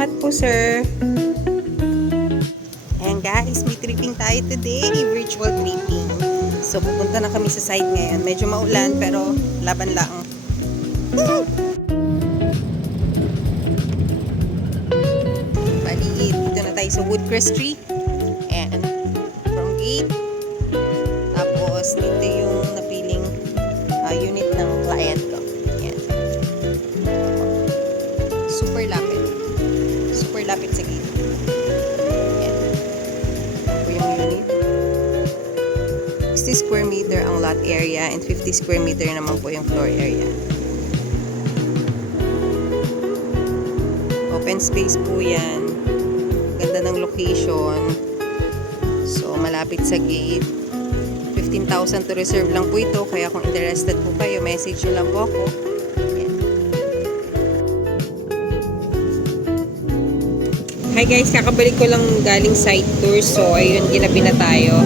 Salamat po, sir. Ayan guys, may tripping tayo today. Virtual tripping. So, pupunta na kami sa site ngayon. Medyo maulan, pero laban lang. Bali, dito na tayo sa Woodcrest Tree. Ayan. From gate. Tapos, dito yung napiling unit ng client ko. Ayan. Super lapit. Super lapit sa gate. Ayan. Ito po yung unit. 60 square meter ang lot area and 50 square meter naman po yung floor area. Open space po yan. Ganda ng location. So, malapit sa gate. 15,000 to reserve lang po ito. Kaya kung interested po kayo, message nyo lang po ako. Ayan. Hi guys, kakabalik ko lang galing site tour. So, ayun, ginabi na tayo.